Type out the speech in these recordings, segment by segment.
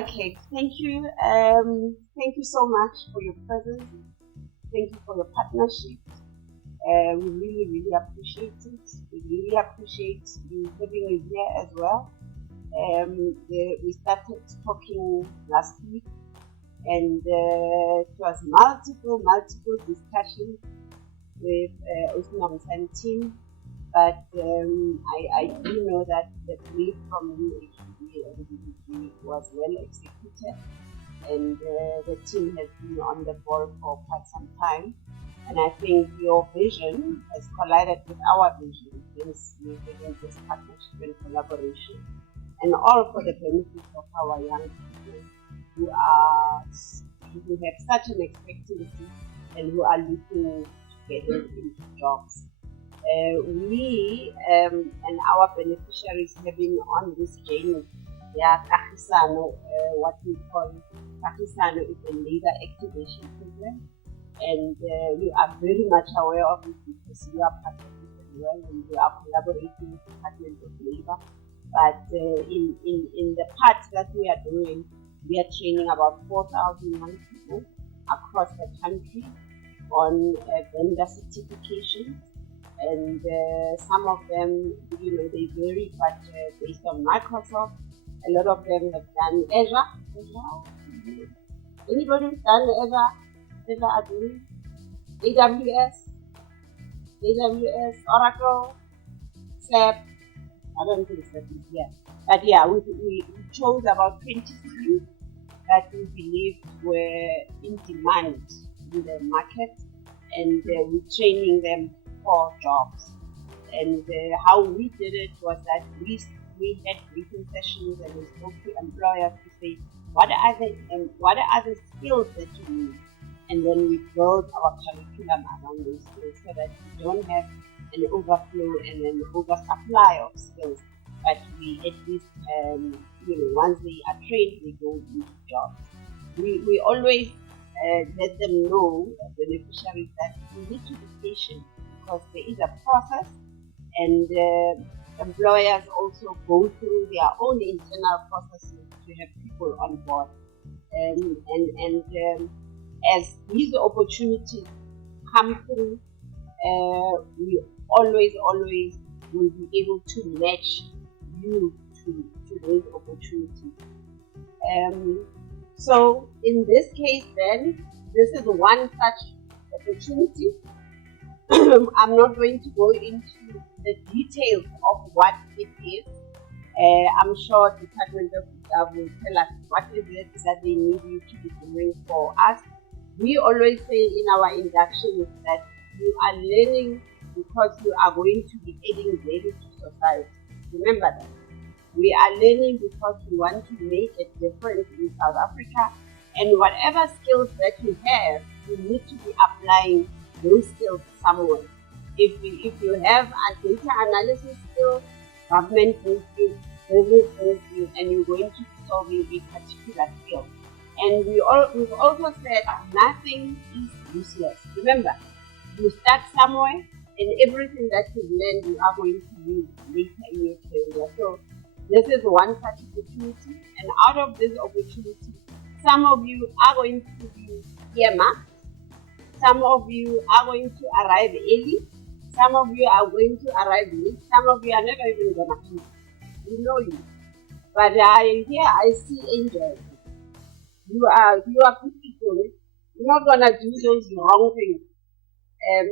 Okay, thank you. Thank you so much for your presence. Thank you for your partnership. We really, really appreciate it. We really appreciate you having you here as well. We started talking last week, and it was multiple discussions with Usman's team. But I do know that the brief from UHB and GPG was well executed, and the team has been on the ball for quite some time. And I think your vision has collided with our vision, since we begin this partnership and collaboration, and all for the benefit of our young people who have such an expectancy and who are looking to get into jobs. We and our beneficiaries have been on this journey. Kagisano, what we call Kagisano, is a labor activation program, and you are very much aware of it because you are part of it as well, and we are collaborating with the Department of Labor. But in the part that we are doing, we are training about 4,000 young people across the country on vendor certifications. And some of them, they vary, but based on Microsoft, a lot of them have done Azure. Anybody who's done Azure admin? AWS, Oracle, SAP. I don't think SAP is here. But yeah, we chose about 20 schemes that we believe were in demand in the market, and we're training them for jobs. And how we did it was that we had briefing sessions, and we spoke to employers to say what are the skills that you need, and then we build our curriculum around those skills so that we don't have an overflow and an oversupply of skills, but we at least once they are trained, they go into jobs. We always let them know, beneficiaries, that you need to be patient, because there is a process, and employers also go through their own internal processes to have people on board. And as these opportunities come through, we always will be able to match you to those opportunities. So in this case, then, this is one such opportunity. I'm not going to go into the details of what it is. I'm sure the Department of Gov will tell us what is it that they need you to be doing for us. We always say in our inductions that you are learning because you are going to be adding value to society. Remember that. We are learning because we want to make a difference in South Africa, and whatever skills that you have, you need to be applying those skills somewhere. If you have a data analysis skill, government needs you, business needs you, and you're going to be solving a particular skill. And we've also said nothing is useless. Remember, you start somewhere, and everything that you've learned you are going to use later in your career. So this is one such opportunity, and out of this opportunity, some of you are going to be earmarked. Some of you are going to arrive early. Some of you are going to arrive late. Some of you are never even going to come. We know you. But I see angels. You are good people. You're not going to do those wrong things.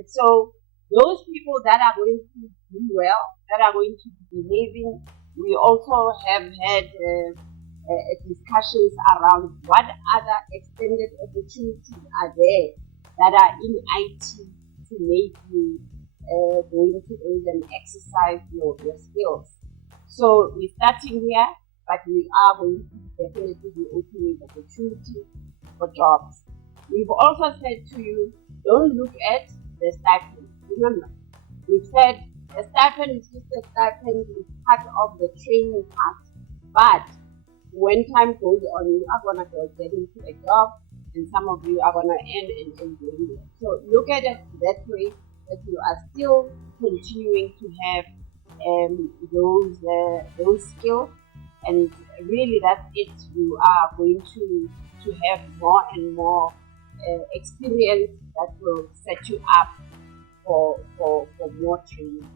So those people that are going to do well, that are going to be behaving, we also have had discussions around what other extended opportunities are there that are in IT to make you go into those and exercise your skills. So we're starting here, but we are going to definitely be opening opportunities for jobs. We've also said to you, don't look at the stipend. Remember, we've said the stipend is just a stipend, it's part of the training part, but when time goes on, you are going to go get into a job, and some of you are going to earn and enjoy it. So look at it that way, that you are still continuing to have those skills, and really that's it. You are going to have more and more experience that will set you up for more training.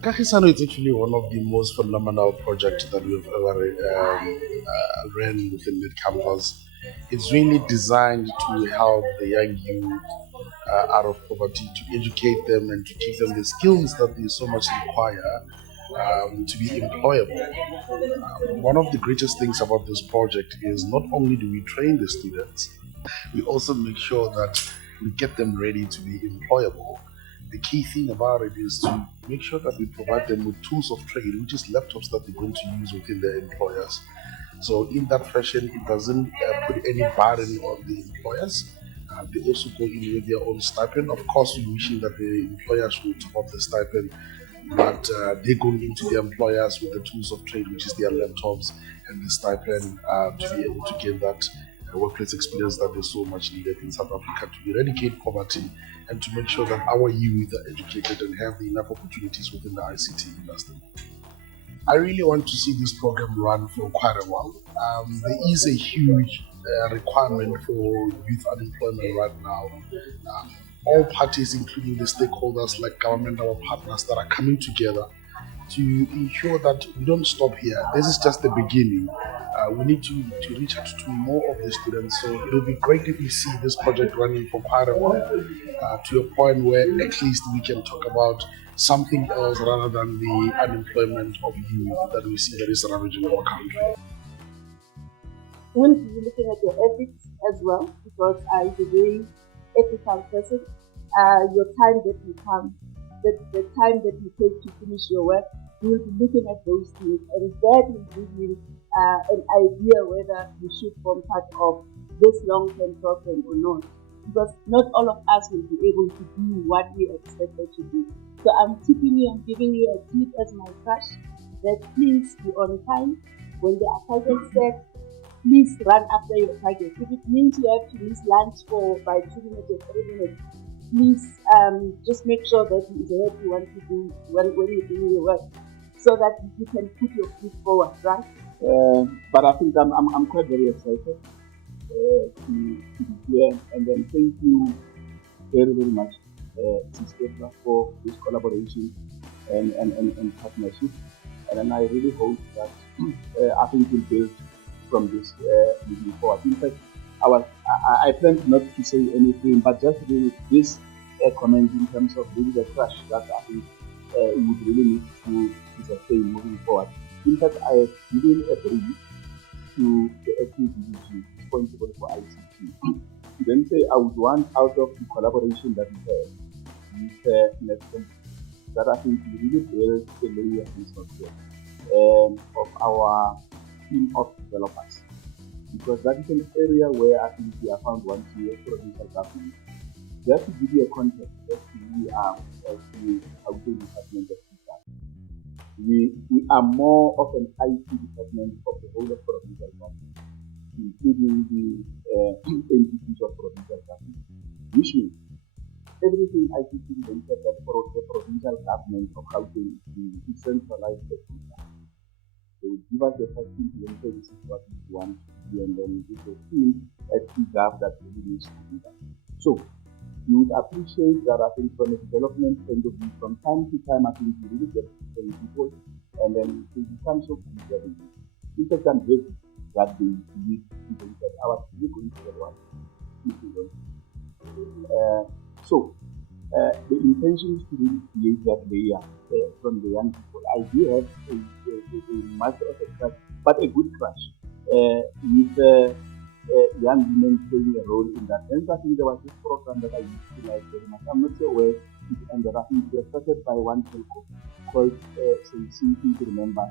Kagisano is actually one of the most phenomenal projects that we've ever ran within NetCampus. It's really designed to help the young youth out of poverty, to educate them and to give them the skills that they so much require to be employable. One of the greatest things about this project is not only do we train the students, we also make sure that we get them ready to be employable. The key thing about it is to make sure that we provide them with tools of trade, which is laptops that they're going to use within their employers. So in that fashion, it doesn't put any burden on the employers. They also go in with their own stipend. Of course, we're wishing that the employers will top up the stipend, but they're going into the employers with the tools of trade, which is their laptops and the stipend, to be able to get that workplace experience that is so much needed in South Africa to eradicate poverty and to make sure that our youth are educated and have enough opportunities within the ICT industry. I really want to see this program run for quite a while. There is a huge requirement for youth unemployment right now. All parties, including the stakeholders like government, our partners that are coming together to ensure that we don't stop here. This is just the beginning. We need to reach out to more of the students. So it will be great if we see this project running for quite a while, to a point where at least we can talk about something else rather than the unemployment of youth that we see that is ravaging our country. We'll be looking at your ethics as well, because I'm a very ethical person. Your time that you come, the time that you take to finish your work, we'll be looking at those things, and that will give you an idea whether you should form part of this long-term program or not. Because not all of us will be able to do what we expected to do. So I'm giving you a tip as my crush, that please be on time. When there are targets set, please run after your target. If it means you have to miss lunch by 2 minutes or 3 minutes, please just make sure that it is what you want to do when you're doing your work, so that you can put your feet forward, right? But I think I'm quite very excited to be here, and then thank you very, very much, Sister, for this collaboration and partnership. And then I really hope that I think we'll build from this moving forward. In fact, I plan not to say anything, but just really this comment in terms of really the crush that I think we would really need to sustain moving forward. In fact, I have given a brief to the GPG responsible for ICT. Then say I would want out of the collaboration that we have with NetCampus, that I think we really build a layer of our team of developers, because that is an area where I think we have found one to provincial government. Just to give you a context, that we are as the Gauteng Department of Teachers. We are more of an IT department of the whole of provincial government, including the entities of provincial government, which means everything ICT related that for the provincial government of Gauteng is decentralized. They will give us the facility and say this is what we want to do, and then it's a team at eGov that really needs to do that. So you would appreciate that. I think from a development point of view, from time to time, I think you really get to train people, and then it becomes so clear. In fact, I'm happy that they need people that our people going to the one. So the intention is to really create that layer from the young people. I do have a much of a crush, but a good crush, with young women playing a role in that. And I think there was this program that I used to like very much. I'm not sure where it ended. I think it was started by one telco called, so you seem to remember,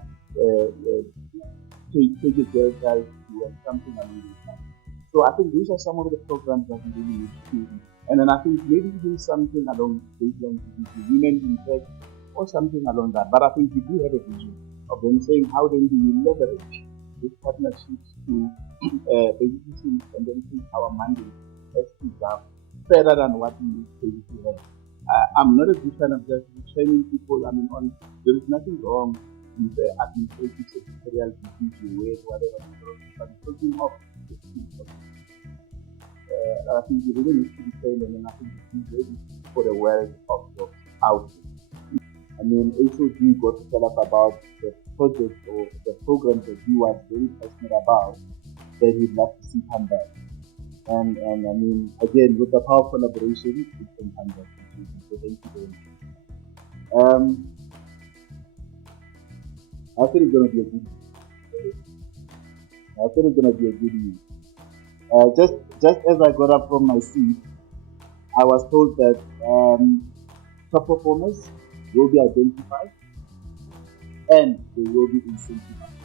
Take a Girl Child to something along those lines. So I think those are some of the programs that we really need to do. And then I think maybe do something along those lines with the women in tech or something along that. But I think we do have a vision of them saying how then do we leverage these partnerships to basically and then take our mandate as eGov further than what we basically have I'm not a big fan of just training people. I mean, there is nothing wrong with the administrative secretarial duty, weight, whatever. But talking of the skills, I think you really need to be trained, and then I think you be ready for the world of jobs out there. I mean, HOD got to tell us about the project or the program that he was very passionate about that he'd love to see come back. And I mean, again, with the power of collaboration, it can come back. So thank you very much. I think it's going to be a good year. Just as I got up from my seat, I was told that top performers will be identified and they will be incentivized.